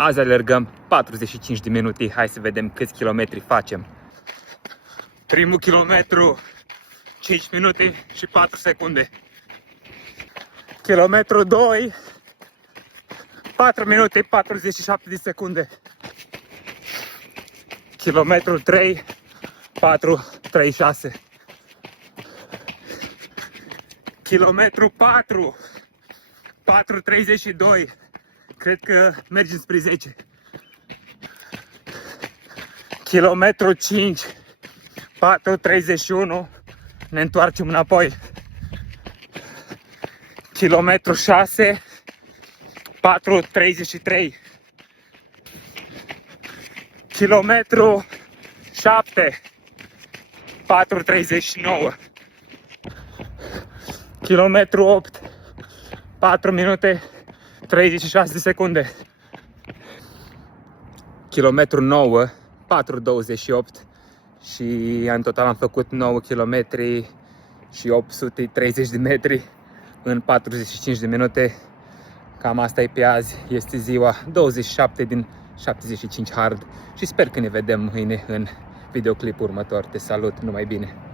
Azi alergăm 45 de minute, hai să vedem câți kilometri facem. Primul kilometru 5 minute și 4 secunde. Kilometru 2 4 minute 47 de secunde. Kilometru 3 4:36. Kilometru 4 4:32. Cred că mergem spre 10. Kilometru 5 4:31. Ne întoarcem înapoi. Kilometru 6 4:33. Kilometru 7 4:39. Kilometru 8 4 minute 36 de secunde. Kilometru 9 4:28. Și în total am făcut 9 km și 830 de metri în 45 de minute. Cam asta e pe azi. Este ziua 27 din 75 hard și sper că ne vedem mâine în videoclipul următor. Te salut, numai bine!